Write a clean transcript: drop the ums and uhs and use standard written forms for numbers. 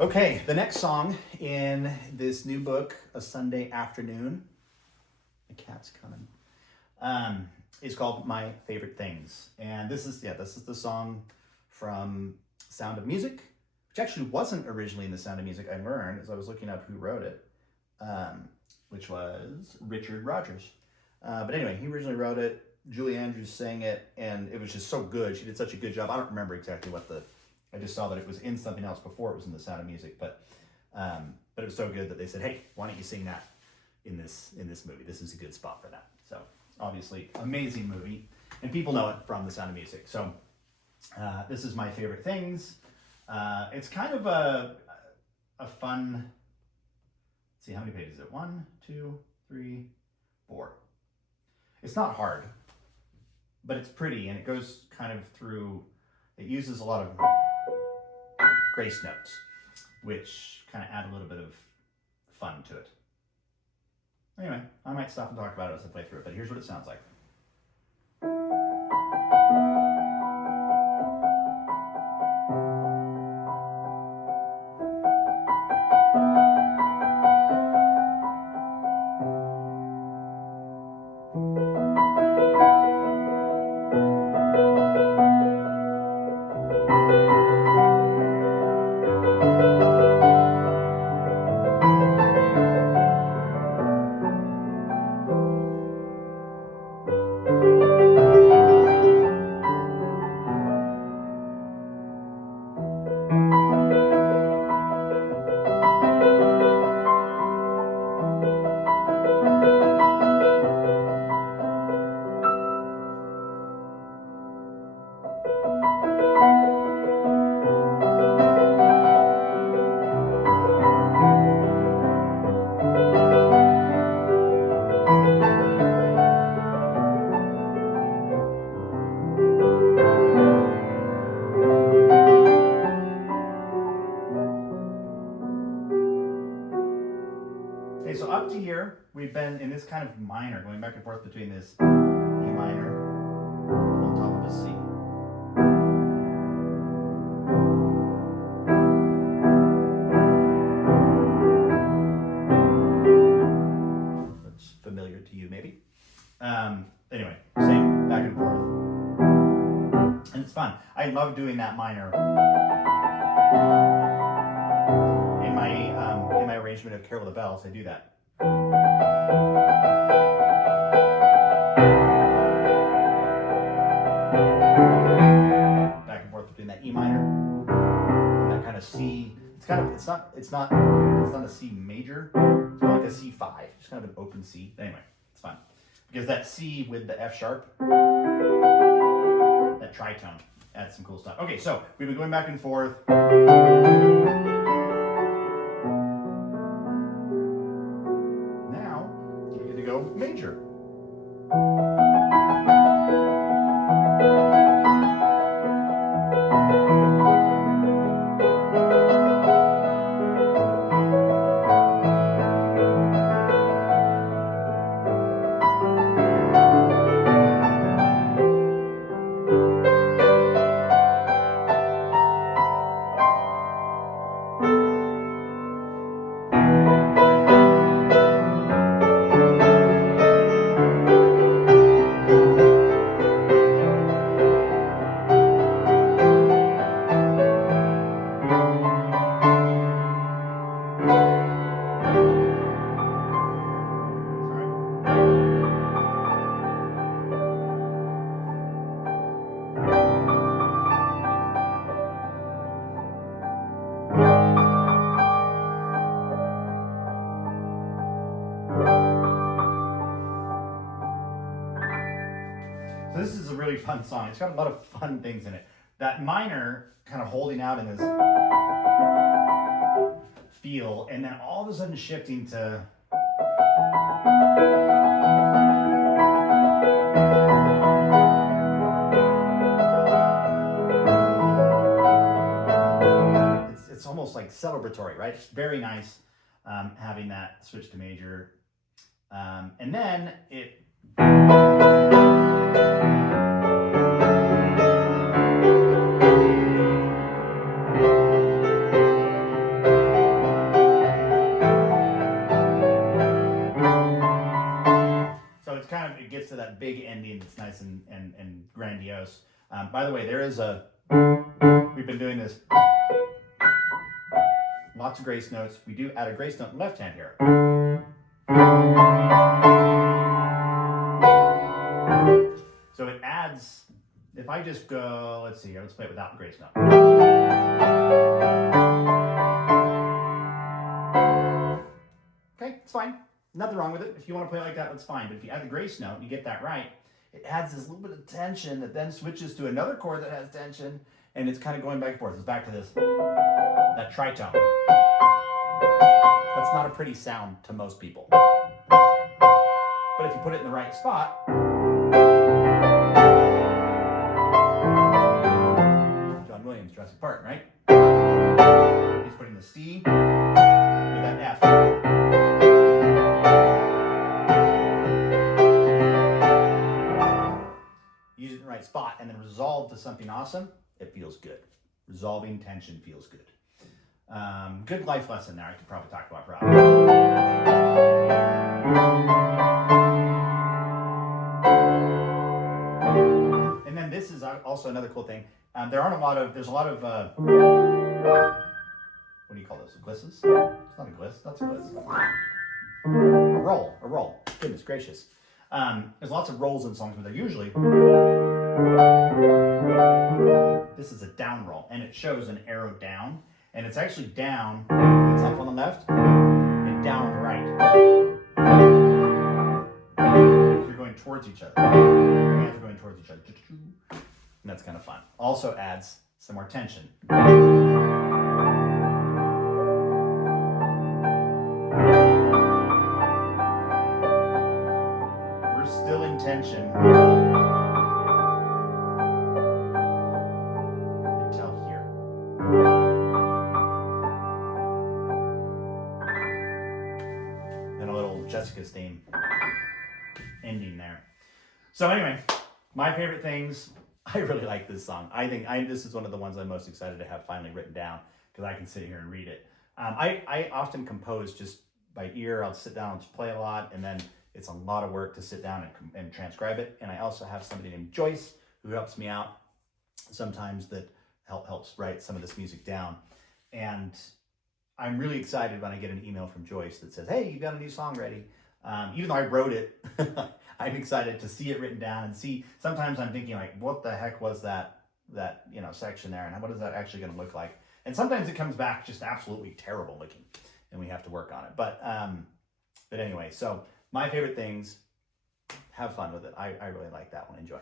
Okay, the next song in this new book, A Sunday Afternoon, the cat's coming, is called My Favorite Things. And this is the song from Sound of Music, which actually wasn't originally in the Sound of Music. I learned as I was looking up who wrote it, which was Richard Rodgers. But anyway, he originally wrote it. Julie Andrews sang it, and it was just so good. She did such a good job. I don't remember exactly I just saw that it was in something else before it was in the Sound of Music, but it was so good that they said, "Hey, why don't you sing that in this movie? This is a good spot for that." So obviously, amazing movie, and people know it from the Sound of Music. So this is My Favorite Things. It's kind of a fun. Let's see, how many pages is it? 1, 2, 3, 4. It's not hard, but it's pretty, and it goes kind of through. It uses a lot of grace notes, which kind of add a little bit of fun to it. Anyway, I might stop and talk about it as I play through it, but here's what it sounds like. Okay, so up to here, we've been in this kind of minor, going back and forth between this E minor on top of a C. That's familiar to you, maybe. Anyway, same back and forth. And it's fun. I love doing that minor in my arrangement of Carol of the Bells. I do that. Back and forth between that E minor and that kind of C. It's not a C major. It's more like a C5. It's kind of an open C. Anyway, it's fun because that C with the F sharp, that tritone, adds some cool stuff. Okay, so we've been going back and forth. Now we get to go major. So this is a really fun song. It's got a lot of fun things in it. That minor kind of holding out in this feel, and then all of a sudden shifting to it's almost like celebratory, right? It's very nice having that switch to major, and then it. nice and grandiose. By the way, we've been doing this, lots of grace notes. We do add a grace note in left hand here. So it adds, if I just go, let's see here, let's play it without the grace note. Okay, it's fine. Nothing wrong with it. If you want to play like that, that's fine. But if you add the grace note and you get that right, it adds this little bit of tension that then switches to another chord that has tension, and it's kind of going back and forth. It's back to this, that tritone. That's not a pretty sound to most people. But if you put it in the right spot, John Williams, Jurassic Park, right? He's putting the C with that F. Use it in the right spot and then resolve to something awesome, it feels good. Resolving tension feels good. Good life lesson there I could probably talk about for hours. And then this is also another cool thing. There's a lot of, what do you call those? Glisses? It's not a gliss, that's a gliss. A roll. Goodness gracious. There's lots of rolls in songs, but they're usually, this is a down roll, and it shows an arrow down, and it's actually down, it's up on the left, and down on the right. So you're going towards each other. Your hands are going towards each other. And that's kind of fun. Also adds some more tension. We're still in tension until here. And a little Jessica's theme ending there. So anyway, my favorite things. I really like this song. I think this is one of the ones I'm most excited to have finally written down because I can sit here and read it. I often compose just by ear. I'll sit down and just play a lot, and then it's a lot of work to sit down and transcribe it. And I also have somebody named Joyce who helps me out sometimes that helps write some of this music down. And I'm really excited when I get an email from Joyce that says, hey, you got a new song ready. Even though I wrote it, I'm excited to see it written down and see. Sometimes I'm thinking like, what the heck was that section there, and what is that actually going to look like? And sometimes it comes back just absolutely terrible looking, and we have to work on it. But anyway, so my favorite things. Have fun with it. I really like that one. Enjoy.